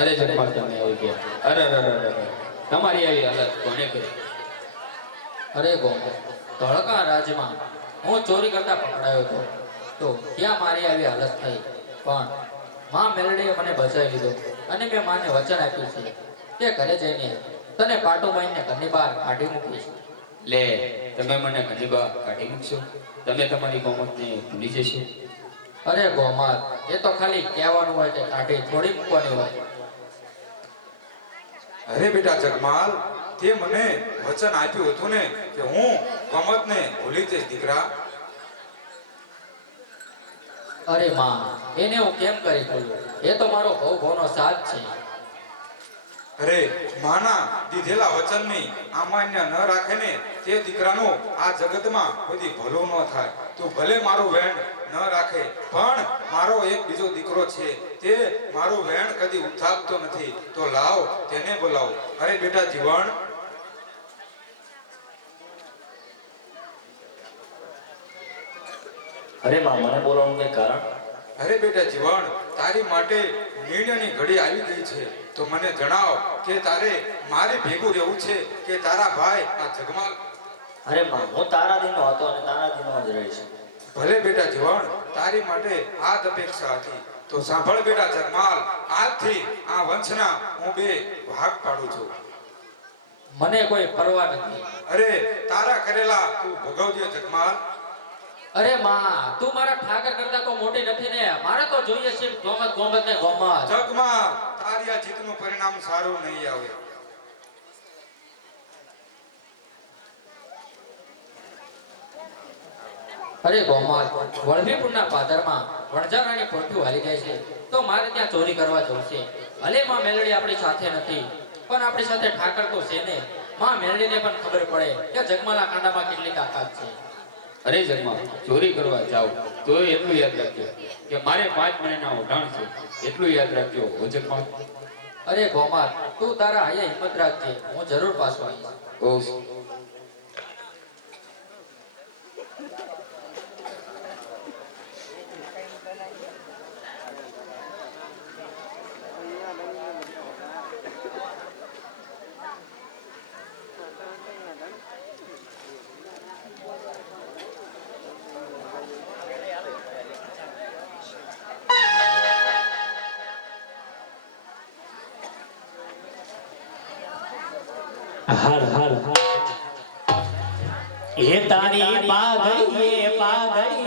અરે જગપાલ તમે આવી ગયા. અરે અરે અરે તમારી આવી હાલત કોને કરી? અરે ગોમો ધોળકા રાજમાં. હું ચોરી કરતા પકડાયો હતો. તો ત્યાં મારી આવી હાલત થઈ? પણ માં મેલડીએ મને બચાવી લીધો અને મેં માને વચન આપ્યું છે તે ઘરે જઈને તને પાટો મારીને ઘરની બહાર કાઢી મૂકીશ. લે, તમે મને ઘરની બહાર કાઢી મૂકશો? તમે તમારી ગોમતને ભૂલી જશો? અરે ગોમાત એ તો ખાલી કહેવાનું હોય કે કાઢી થોડી મૂકવાની હોય. અરે બેટા જગમાલ તે મને વચન આપ્યું હતું ને કે હું ગમતને ભૂલી જઈશ દીકરા. અરે માં એને હું કેમ કરી ભૂલું? એ તો મારો બહુ ભવનો સાથ છે. અરે માના દીધેલા વચનની અમાન્ય ન રાખે ને તે દીકરાનો આ જગતમાં કોઈ ભલો ન થાય. તું ભલે મારું વેણ ન રાખે પણ મારો એક બીજો દીકરો છે. તે મારું વેણ કદી ઉથાપતો નથી. તો લાવ તેને બોલાવો. અરે બેટા જીવણ. અરે માં મને બોલાવવાનું કઈ કારણ? અરે બેટા જીવણ તારી માટે નિર્ણયની ઘડી આવી ગઈ છે. તો મને જણાવ કે તારે મારે ભેગું રહેવું છે કે તારા ભાઈ આ જગમાં અરે માં હું તારા દિનો હતો અને તારા દિનો જ રહીશ. ભલે બેટા જીવણ તારી માટે આ જ અપેક્ષા હતી. તો સાંભળ બેટા જગમાલ આજથી આ વંશના હું બે ભાગ પાડું છું. મને કોઈ પરવા નથી. અરે તારા કરેલા તું ભોગવજે જગમાલ. અરે માં તું મારા ઠાકર કરતા તો મોટી નથી ને. મારે તો જોઈએ છે ગોમત ગોમત ને ગોમત. જગમાલ તારી આ જીતનું પરિણામ સારું નહીં આવે. અરે ગોમત વળવીપુરના પાદરમાં વણઝારાની પોઠ્યું હાલી જાય છે તો મારે ત્યાં ચોરી કરવા જવું છે. ભલે માં મેલડી આપણી સાથે નથી પણ આપણી સાથે ઠાકર તો છે ને. માં મેલડીને પણ ખબર પડે કે જગમાલા કાંડામાં કેટલી તાકાત છે. અરે જગમા ચોરી કરવા જાવ તો એટલું યાદ રાખજો કે મારે પાંચ મહિના ઉઢાણ છે. એટલું યાદ રાખજો હો જગમા અરે ગોમાર તું તારા અહીંયા હિંમત રાખજે હું જરૂર પાછો આવીશ. હર હર હે તારી પાઘડીએ પાઘડીએ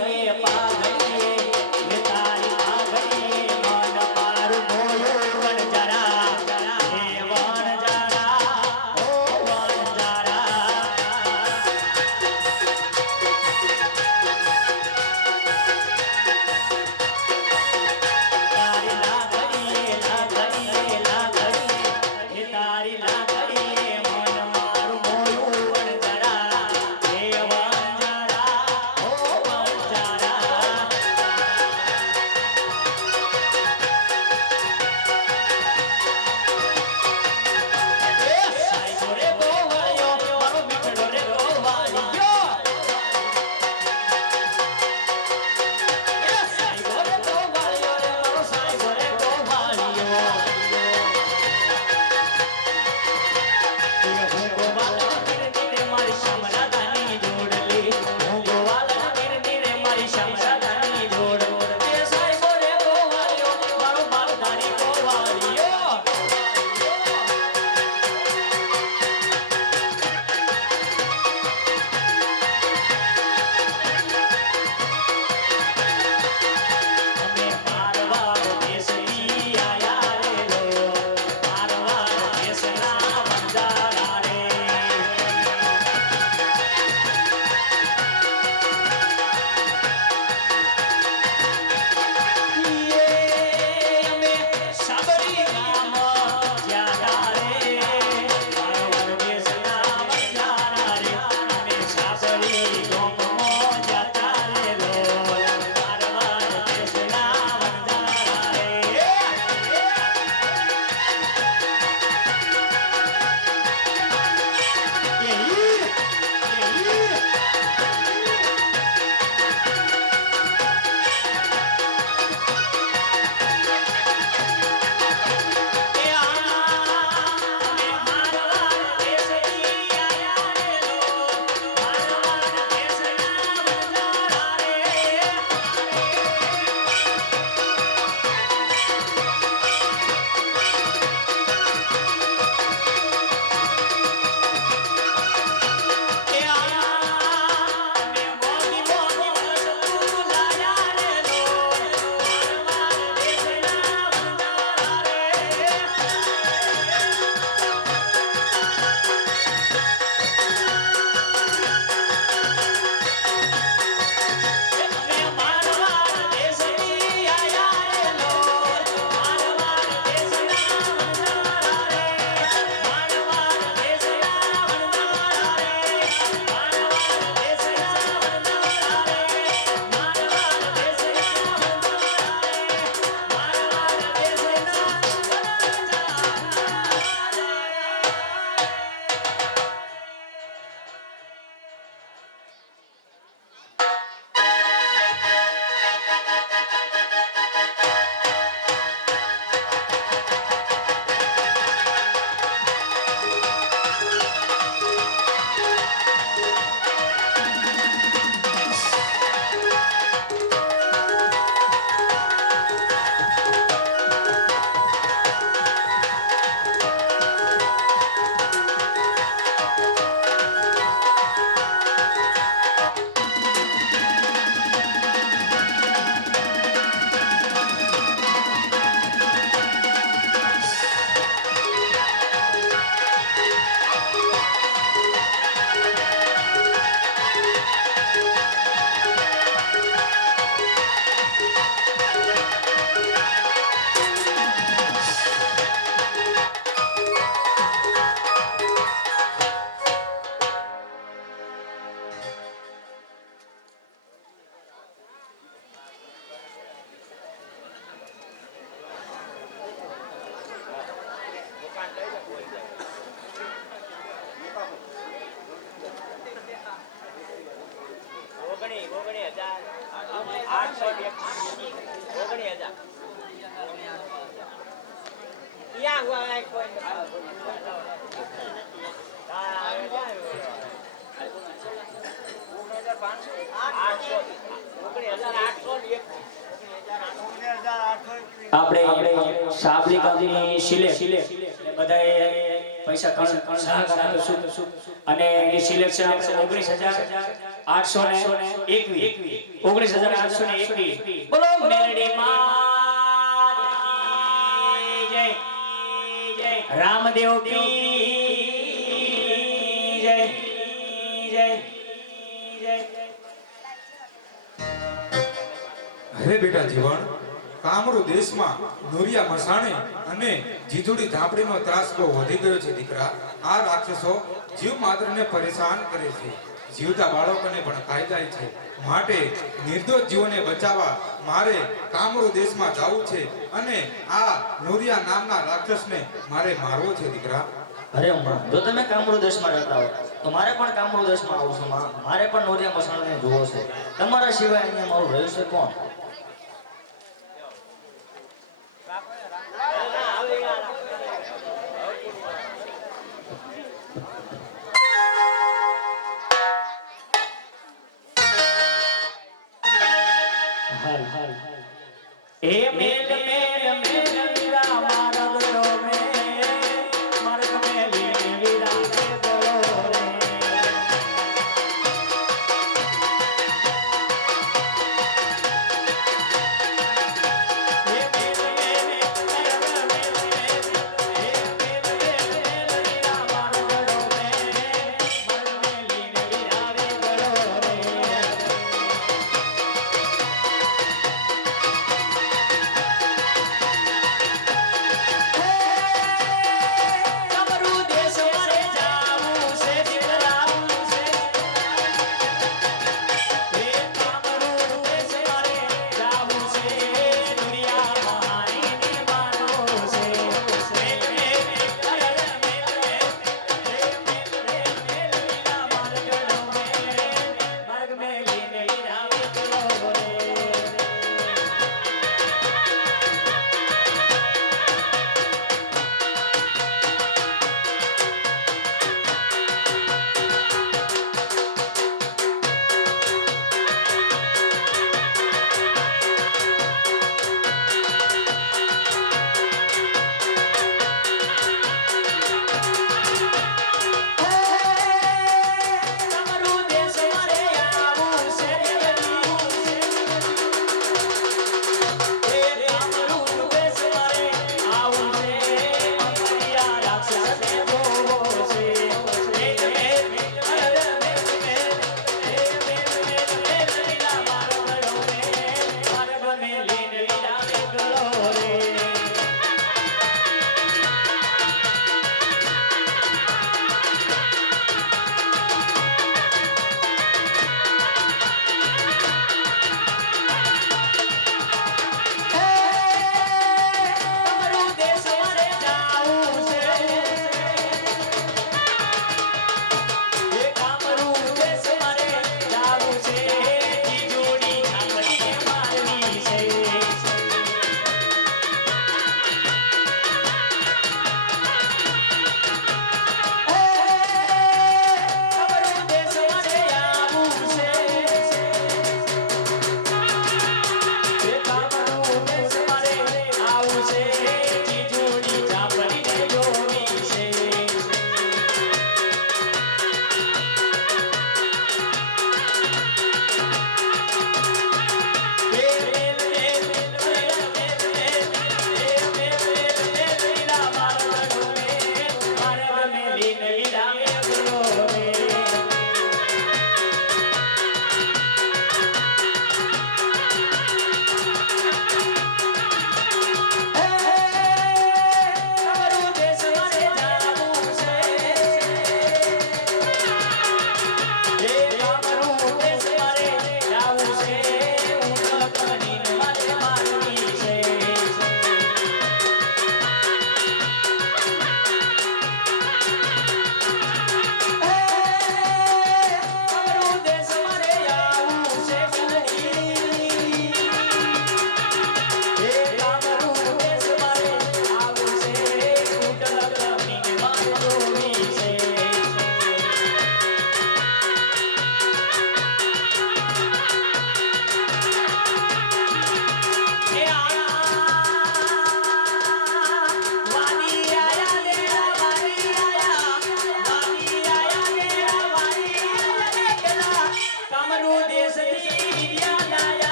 ક્યાં હુઆ હે કોઈ આઠસો આપણે સાબલી ગામની સિલે બધાએ પૈસા કણ સહકાર આપીશું અને એ સિલેક્શન આપણે ઓગણીસ હજાર આઠસો ને એકવીસ. ઓગણીસ હજાર આઠસો ને એકવીસ. બોલો. મેલડી માં રામદેવ કી જય જય જય. અરે બેટા જીવન, કામરૂ દેશમાં નોરિયા મસાણે અને જીજુડી ધાપડીનો ત્રાસ બહુ વધી ગયો છે દીકરા. આ રાક્ષસો જીવ માત્રને પરેશાન કરે છે. જીવતા બાળકોને પણ ખાઈ છે. માટે નિર્દોષ જીવોને બચાવવા મારે કામરો દેશમાં જવું છે અને આ નોરિયા નામના રાક્ષસને મારે મારવો છે, દીકરા. અરે માં જો તમે કામરો દેશમાં રહેતા હો, તો મારે પણ કામરૂ દેશમાં આવું છું મારે પણ નોરિયા મસાણને જોવો છે. તમારા સિવાય અહીંયા મારું રહ્યું છે કોણ?